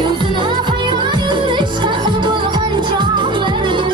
Yüzüne hayal işte bulgan canlarım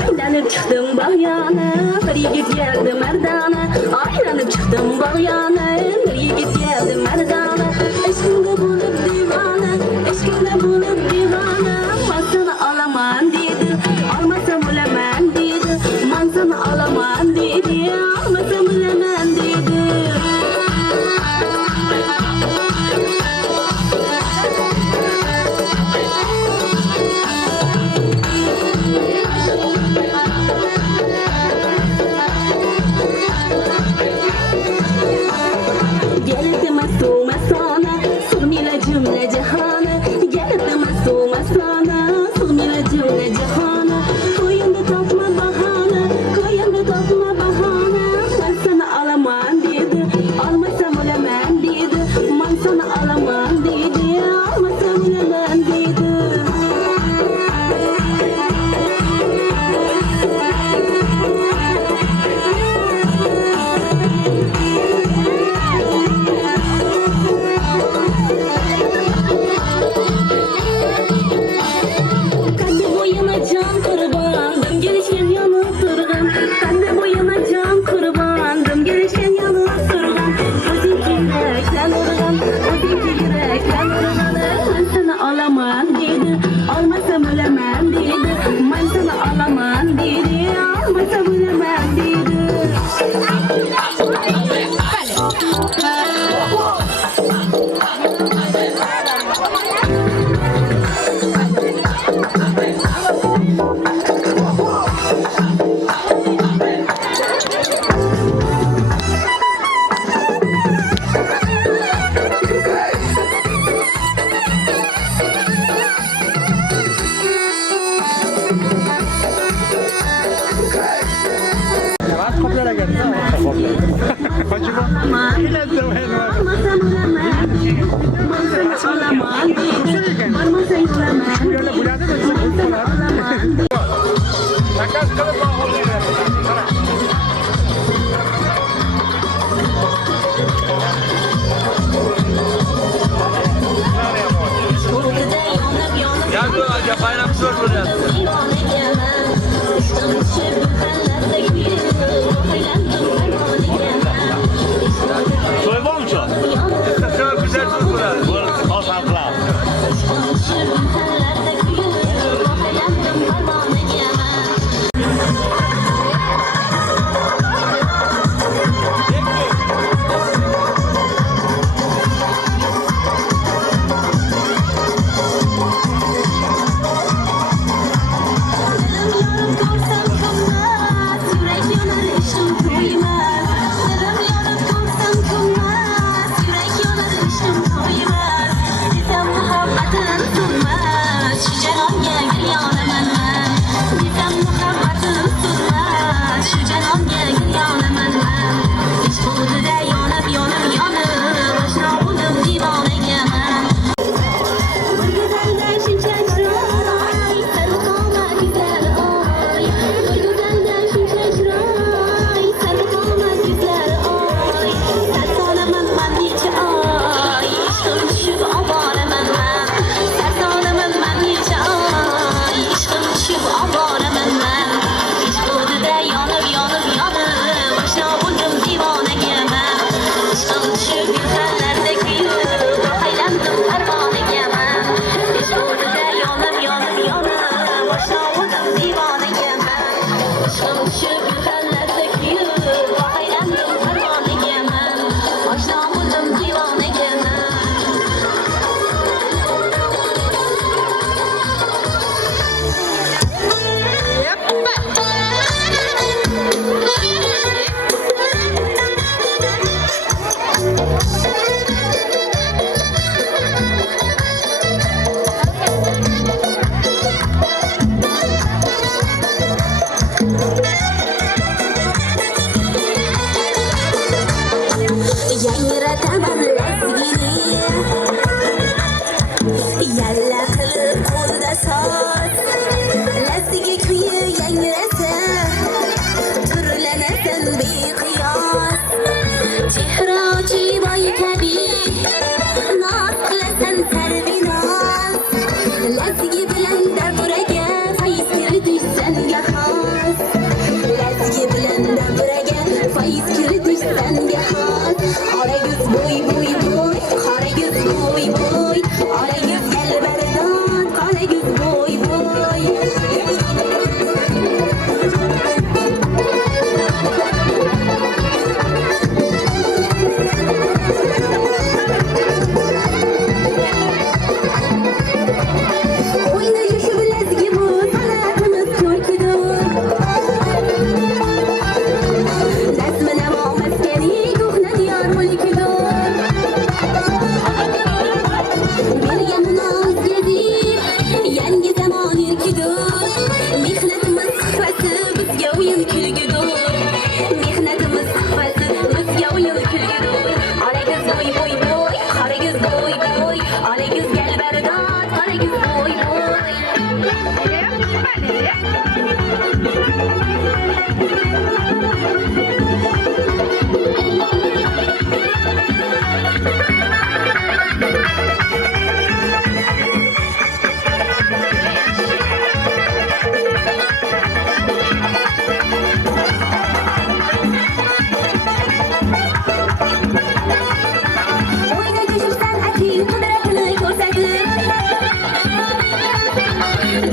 Aylanıp çıktım bahyana, bir yigit geldi merdana. Aylanıp çıktım bahyana, bir yigit geldi merdana. Eşkimde bulup divana, eşkimde bulup divana. Man sana alaman dedi, almasam ölemem dedi. Man sana alaman dedi, almasam ölemem dedi. Geldim asuma sana, sırmıyla cümle cihana. Geldim asuma sana, sırmıyla cümle cihana. Koyunda tapma bahana, koyunda tapma bahana. Ben sana alaman dedi, almasam ölemem dedi. Man sana alaman dedi, almasam ölemem dedi. Kendi boyuna can kurbandım, gelişken yanıp durgan. Kendi boyuna can kurbandım, gelişken yanıp durgan. Özinki yürekten urgan, özinki yürekten urgan. Ben sana alaman dedi, almasam ölemem dedi. Ben sana alaman dedi, almasam ölemem dedi. sen servinaz Lazgi bilan daburaga fayz kiritish senga xos Lazgi bilan daburaga fayz kiritish senga xos Orangiz bo'y bo'y bo'y qorangiz bo'y bo'y Orangiz galbardon qorangiz bo'y bo'y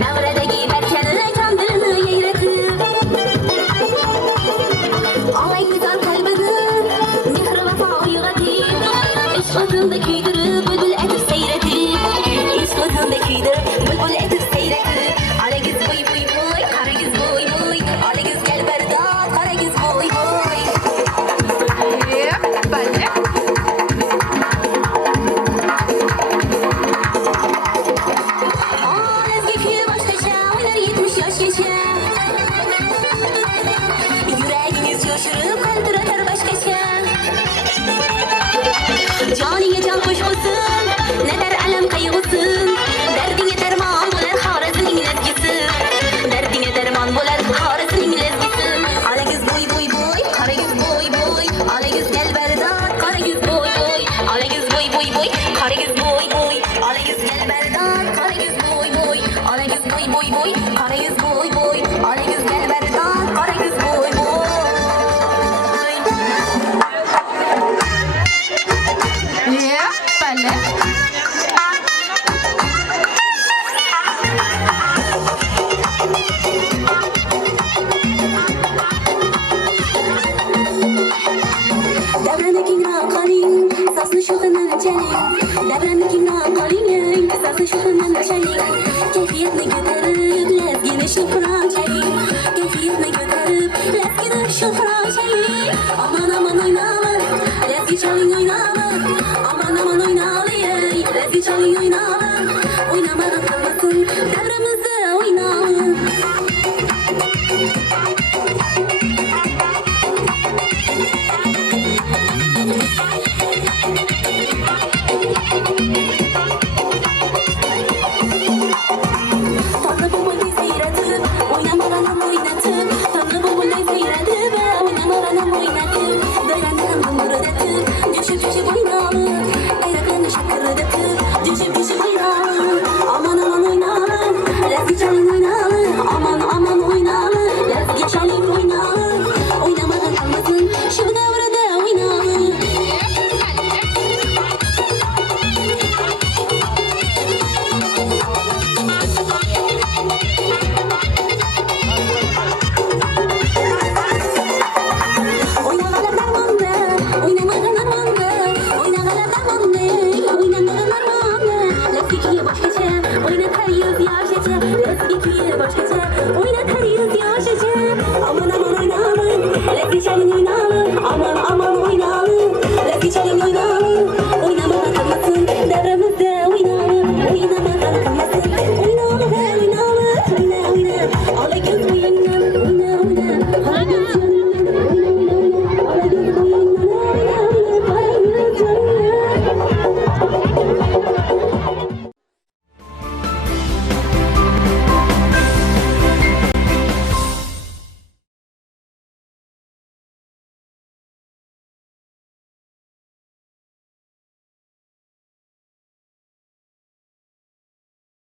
Davradagi barchani kandilni yayratib Olang go'zal qalbini mehr vafo uyg'otib Ishq o'tida kuydirib bulbul aytib sayratib Ishq o'tida kuydirib bulbul aytib sayratib Olangiz bo'y bo'y bo'y qorangiz bo'y bo'y Olangiz galbardon qorangiz bo'y bo'y Yuragingiz jo'shirib qaltiratar boshqacha Joniga jon qo'shg'usin nadar alam qayg'usin Dardinga darmon bo'lar xorazmning lazgisi Dardinga darmon bo'lar xorazmning lazgisi Olangiz bo'y bo'y bo'y qorangiz bo'y bo'y Olangiz galbardon qorangiz bo'y bo'y Olangiz bo'y bo'y bo'y qorangiz bo'y bo'y Olangiz galbardon qorangiz bo'y bo'y Olangiz bo'y bo'y bo'y qorangiz bo'y bo'y Olangiz galbardon qorangiz bo'y bo'y Davrani kengroq qoling, sasni sho'xini chaling Davrani kengroq qoling, sasni sho'xini chaling Kayfiyatni ko'tarib, lazgini sho'xroq chaling Kayfiyatni ko'tarib, lazgini sho'xroq chaling Aman aman o'ynama, lazgi chaling o'ynama Aman aman o'ynama, lazgi chaling o'ynama O'ynamadan qilmasin